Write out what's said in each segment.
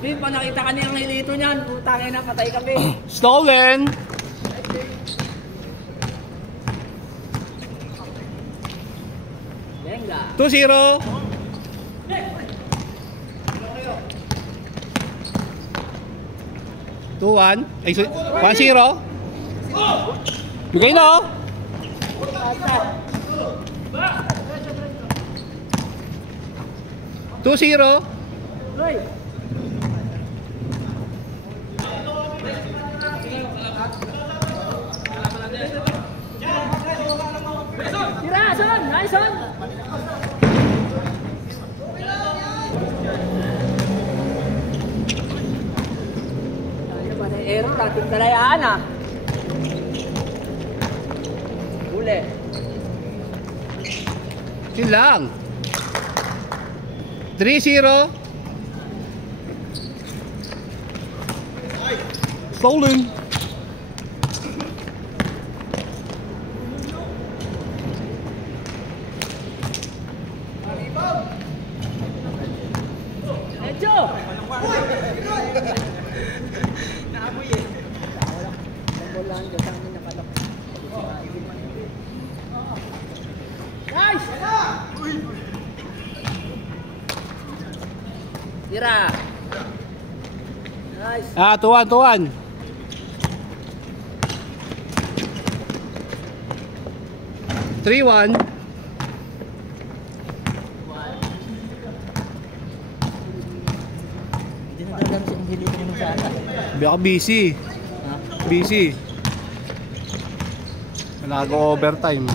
Pin, pa nakita ka niyang hilito niyan. Putangin na, patay kami. Stolen! Venga. 2-0. 2-1. Ay, 1-0. Bigay na oh. 2-0. Tira, son! Nice, son! Error natin talayaan ah. Uli. Yun lang. 3-0. Stolen. Medyo! Nice! Tira! Nice! 2-1. 3-1. Hindi na dalang si Angelito naman sana. Baka busy. Busy. Nag-overtime.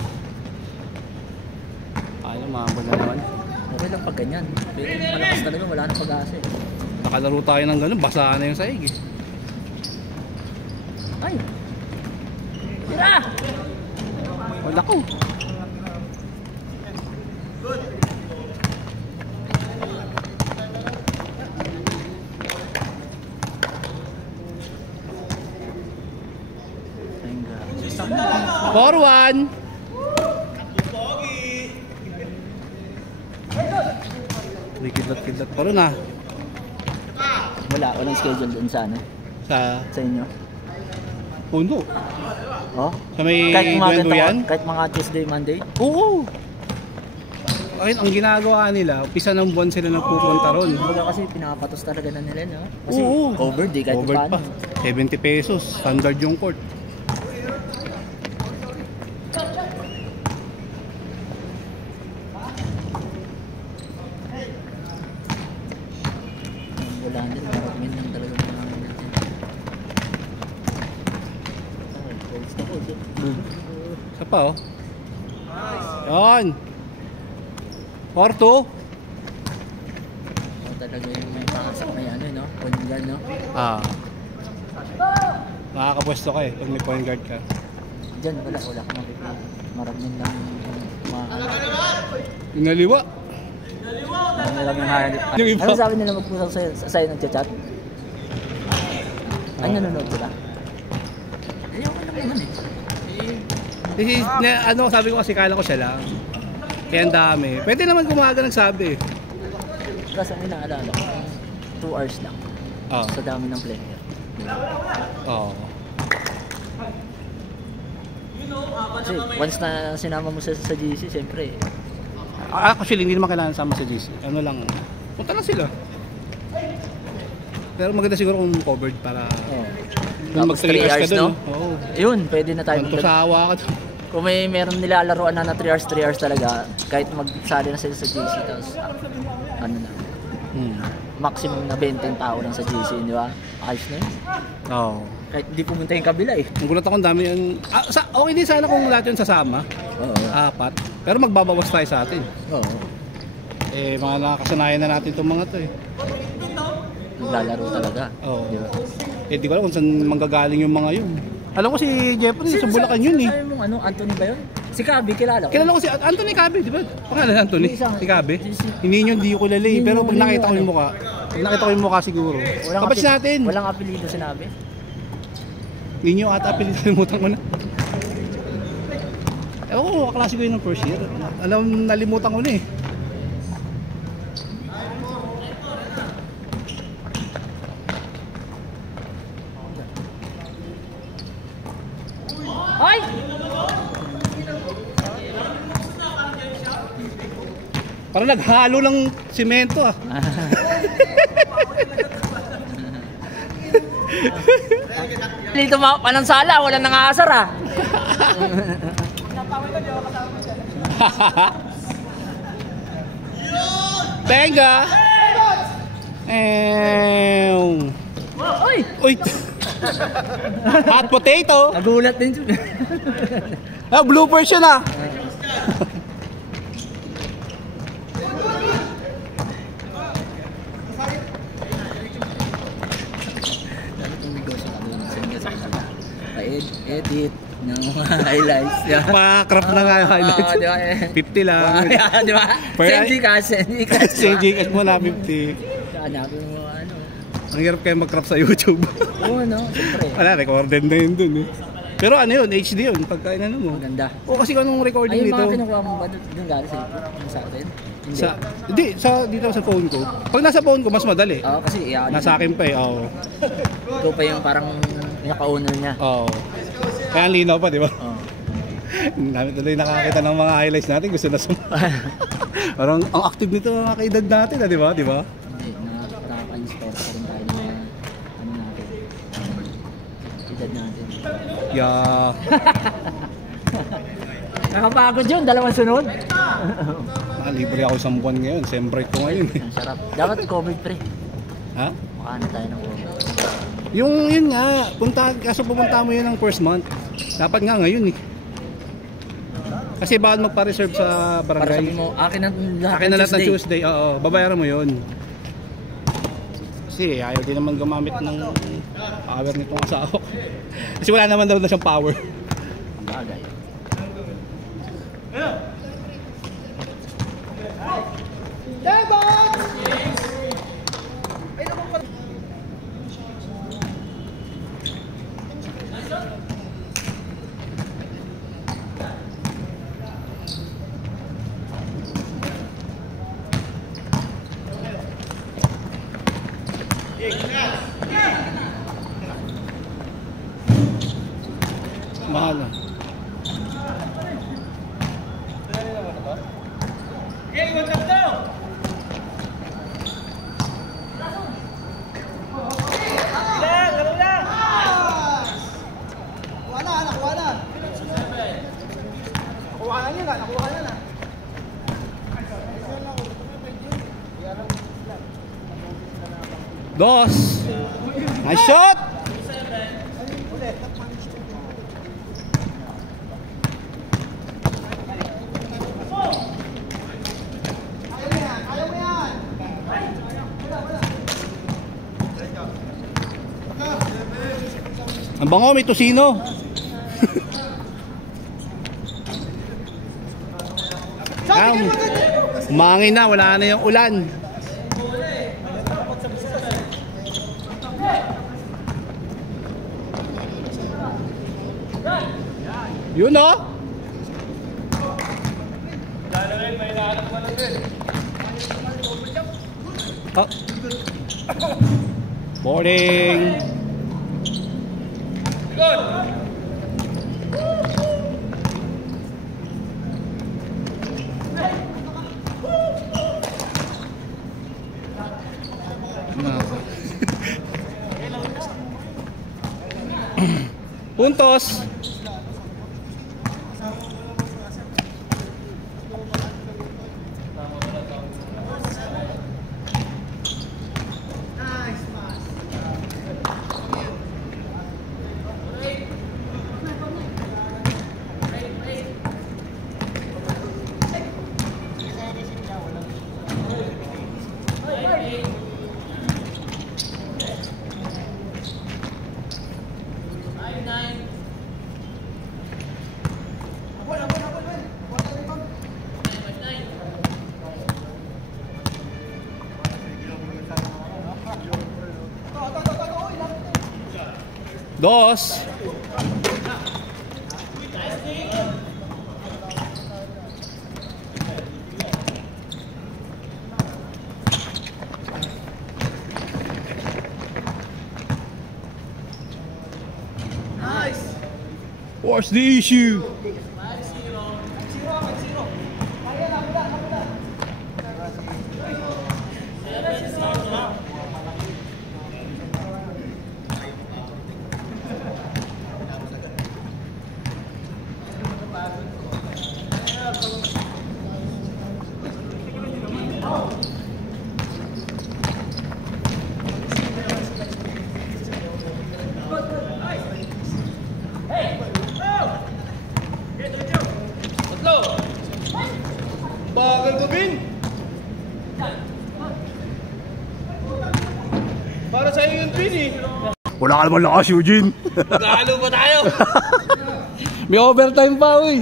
Ay, lumabot na naman. Okay lang pag ganyan. Pero malakas talaga, wala nang pag-asa eh. Nakalaro tayo ng gano'n, basa na yung saig eh. Ay! Tira! Wala ko. Forward. May kidlat-kidlat pa rin ah. Walang schedule dun sa ano? Sa inyo? Puno. Oh? Sa may Gwendo yan? Kahit mga Tuesday, Monday? Oo. Ayun, ang ginagawa nila, umpisa ng buwan sila nagpupunta ron. Kumbaga kasi pinapatos talaga na nila, no? Kasi Oo. covered eh, kahit Covered pa. 70 pesos, standard yung court. Wala din, maraming lang talaga mga Isa pa oh. Yan. 4-2. talaga yung may makasak may ano, no? Point guard, no? Nakakapwesto ka eh pag may point guard ka. Diyan, wala kang makikita. Maraming lang Yung naliwa. Marami lang yung hanip. Yung iba. Ano sabi nila magpusap sa'yo nagchat-chat? Ay, nanonood sila? Ayaw ko lang naman eh. Ano, sabi ko kasi kala ko siya lang. Kaya ang dami. Pwede naman kumaga nagsabi eh. Kasi ang inaalala ko, 2 hours lang. Sa dami ng player. Kasi once na sinama mo sa GC, siyempre actually, hindi naman kailangan sama sa GC. Ano lang, punta lang sila. Pero maganda siguro kung covered para tapos 3 hours, no? Oo. Yun, pwede na tayo magsawa ka doon. Kung may meron nilalaroan na 3 hours talaga, kahit magsali na sila sa GC, tapos ano na, maximum na 20 tao lang sa GC, di ba? Ayos na yun. Oo. Kahit di pumunta yung kabila eh. Ang gulat akong dami yun. Okay din sana kung lahat yun sasama. Oo. 4. Pero magbabawas tayo sa atin. Oo. Eh, mga nakakasanayan na natin itong mga to eh. Naglalaro talaga. Oo. Di ba? Eh, di ko alam kung saan manggagaling yung mga yun. Alam ko si Jeffrey, sa Bulacan yun eh. Sabi mo, ano, Anthony ba yun? Si Kabi, kilala ko. Kilala ko si Anthony Cabe, di ba? Pangalan Anthony? Si Cabe? Hindi nyo, hindi ko kilala eh. Pero pag nakita ko yung mukha, siguro. Kapatid natin. Walang apelido sinabi. Hindi nyo ata apelido, nalimutan ko na. Ewan ko, kaklase ko yun ng first year. Alam, nalimutan ko na eh. Parang naghalo ng simento ah. Dito panansala, wala nang aasar ah. Tenga! Uy! Uy! Hot potato! Nagulat din siya. Ah, bloopers yun ah! Edit ng highlights. Pa-crop na nga yung highlights. Di ba? 50 lang. Di ba? Send Gcash. Send Gcash mo na 50. Hanapin mo ano. Ang hirap kayo mag-crop sa YouTube. Oo, no? Siyempre. Wala, recorded na yun dun eh. Pero ano yun, HD yun, pagkain ano mo. Maganda. O kasi kung anong recording Ay, yung dito. mga kinukuha mo ba doon galing sa YouTube? Yung sa atin? Hindi. Dito sa phone ko. Pag nasa phone ko, mas madali. Oo, kasi nasa akin pa eh, oo. Ito pa yung parang pinaka-owner niya. Oo. Kaya ang linaw pa, di ba? Oo. Dami tuloy nakakita ng mga highlights natin, gusto na parang ang active nito mga kaedad natin, di ba? Di ba? Hindi, nakaka-inspire pa rin tayo ng ano natin. Edad natin. Yeah. Nakapagod yun, dalawang sunod. Libre ako isang buwan ngayon, siyempre ko ngayon eh. Ang sarap. Dapat COVID pre. Ha? Mukha na tayo ng COVID. Yun nga, kaso pumunta mo yun ng first month. Dapat nga ngayon eh. Kasi bawal magpa-reserve sa Para sabi barangay. mo, akin na lahat ng Tuesday, oo, babayaran mo yun. Kasi ayaw din naman gumamit ng power nitong asawa ko. Kasi wala naman daw na siyang power. Ang bagay. Mahal na. Dos. Nice shot. Ang bango, may tosino. Umangin na, wala na yung ulan. Yun o. Boarding. Puntos. Dos. Nice. What's the issue? Wala ka naman lakas, Eugene. Nagkahalo pa tayo. May overtime pa, uy.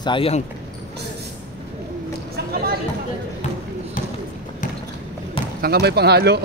Sayang. Saan ka may panghalo?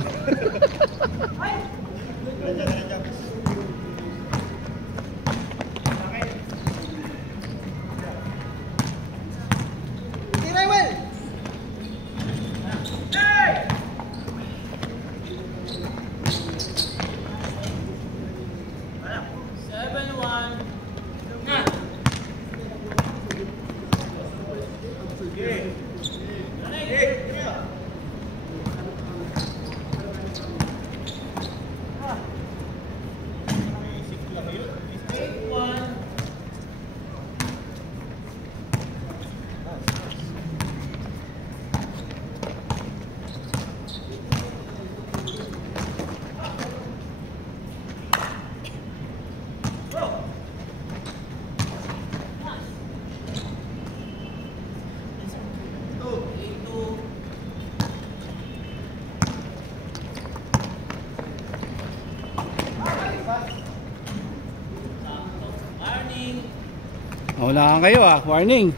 Wala kayo warning.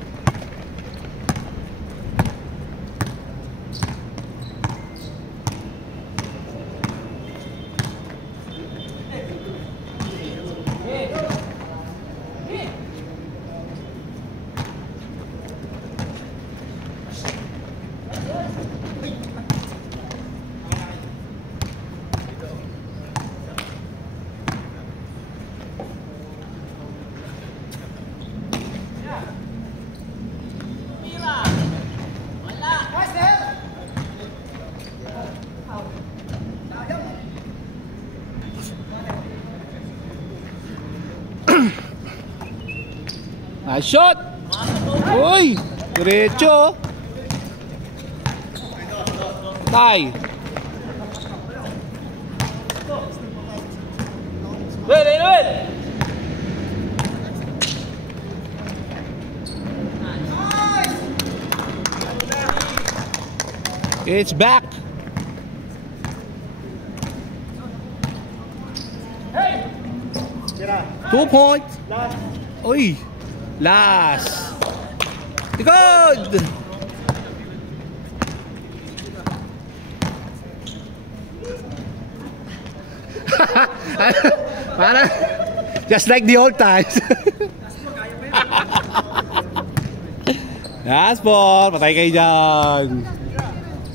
Nice shot! Uy! Diretso! Tay! Wait! It's back! 2 points! Uy! Last! Good! Para just like the old times. Last ball, patay kayo dyan.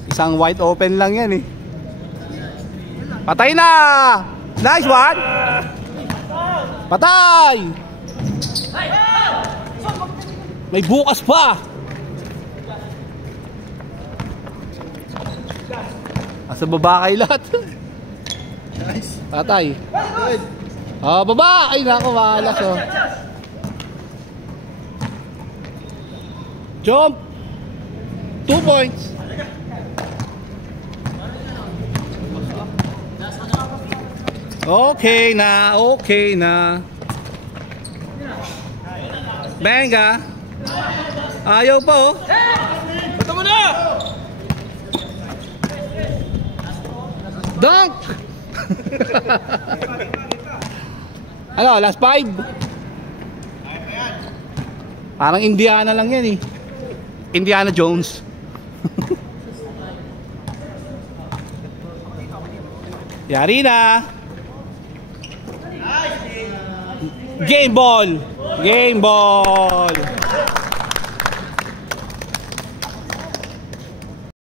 Isang wide open lang yan eh. Patay na! Nice one! Patay! May bukas pa! Asa baba kayo lahat? Nice. Patay. Baba! Ay nako, malas oh. Jump! 2 points. Okay na. Benga. Ayaw pa oh. Bato mo na! Dunk! Ano, last 5? Parang Indiana lang yan eh. Indiana Jones. Yari na. Game ball.